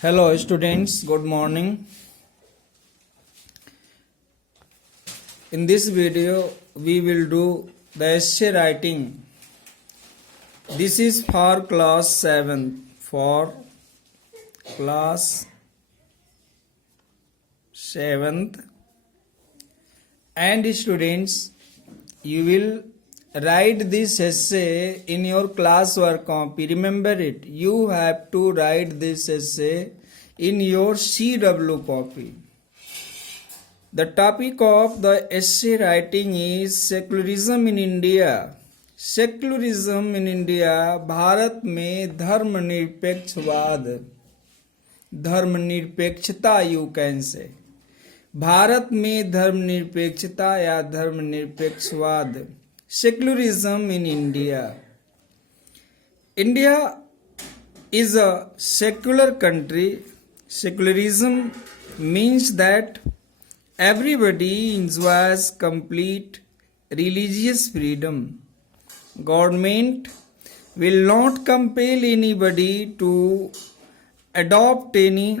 Hello students, good morning. In this video we will do the essay writing. This is for class 7th. For class 7th. And students, you will write this essay in your classwork copy. Remember it, you have to write this essay in your CW copy. The topic of the essay writing is secularism in India. Secularism in India, Bharat में धर्मनिरपेक्षवाद, धर्मनिरपेक्षता you can say, Bharat में धर्मनिरपेक्षता या धर्मनिरपेक्षवाद. Secularism in India. India is a secular country. Secularism means that everybody enjoys complete religious freedom. Government will not compel anybody to adopt any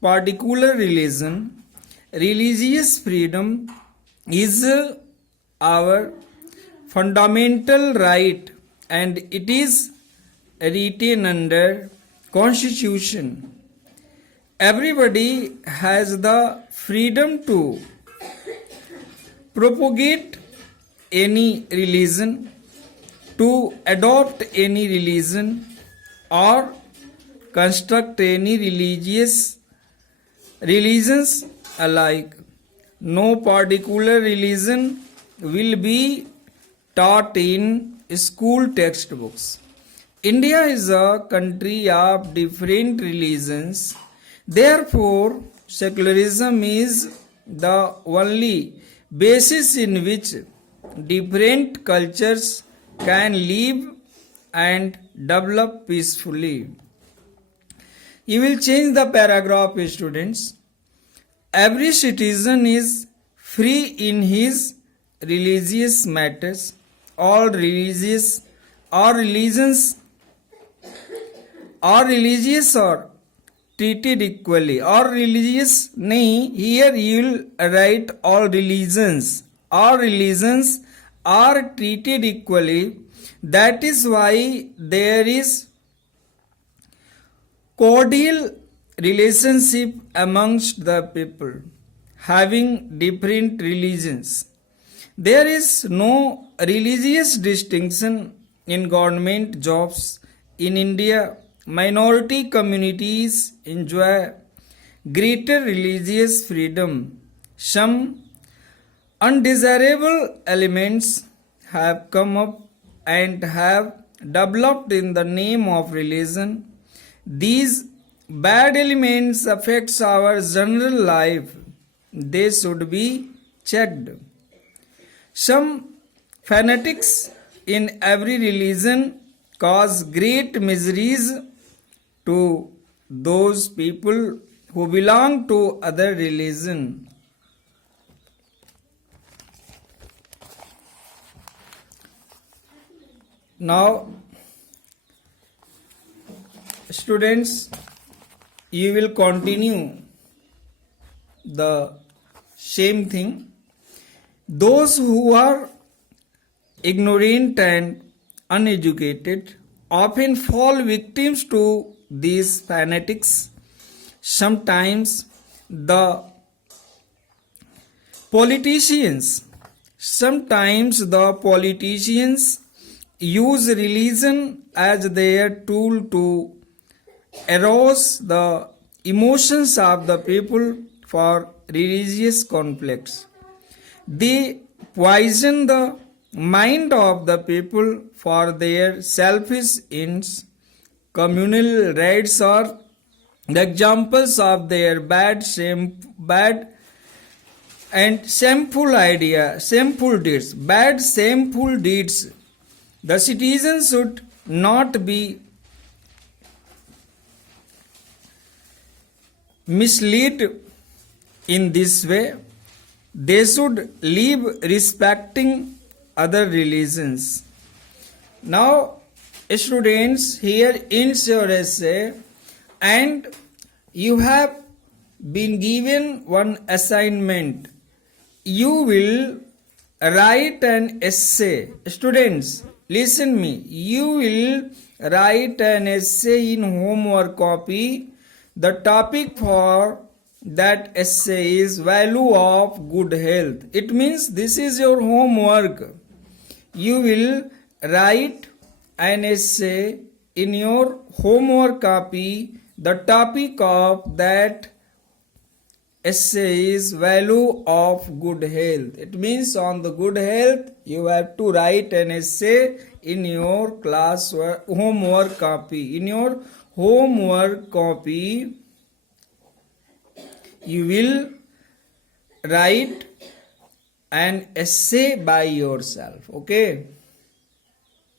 particular religion. Religious freedom is our fundamental right and it is written under Constitution. Everybody has the freedom to propagate any religion, to adopt any religion or construct any religions alike. No particular religion will be taught in school textbooks. India is a country of different religions. Therefore, secularism is the only basis in which different cultures can live and develop peacefully. You will change the paragraph, students. Every citizen is free in his religious matters. All religions are treated equally. Or religious nahi, here you will write all religions. All religions are treated equally. That is why there is cordial relationship amongst the people having different religions. There is no religious distinction in government jobs. In India, minority communities enjoy greater religious freedom. Some undesirable elements have come up and have developed in the name of religion. These bad elements affect our general life. They should be checked. Some fanatics in every religion cause great miseries to those people who belong to other religion. Now, students, you will continue the same thing. Those who are ignorant and uneducated often fall victims to these fanatics. Sometimes the politicians use religion as their tool to arouse the emotions of the people for religious conflicts. They poison the mind of the people for their selfish ends. Communal raids are the examples of their bad and shameful deeds. Bad, shameful deeds. The citizens should not be misled in this way. They should live respecting other religions. Now, students, here ends your essay and You have been given one assignment. You will write an essay. Students, listen me. You will write an essay in homework copy. The topic for that essay is value of good health. It means this is your homework. You will write an essay in your homework copy. The topic of that essay is value of good health. It means on the good health you have to write an essay in your homework copy. In your homework copy you will write an essay by yourself. Okay.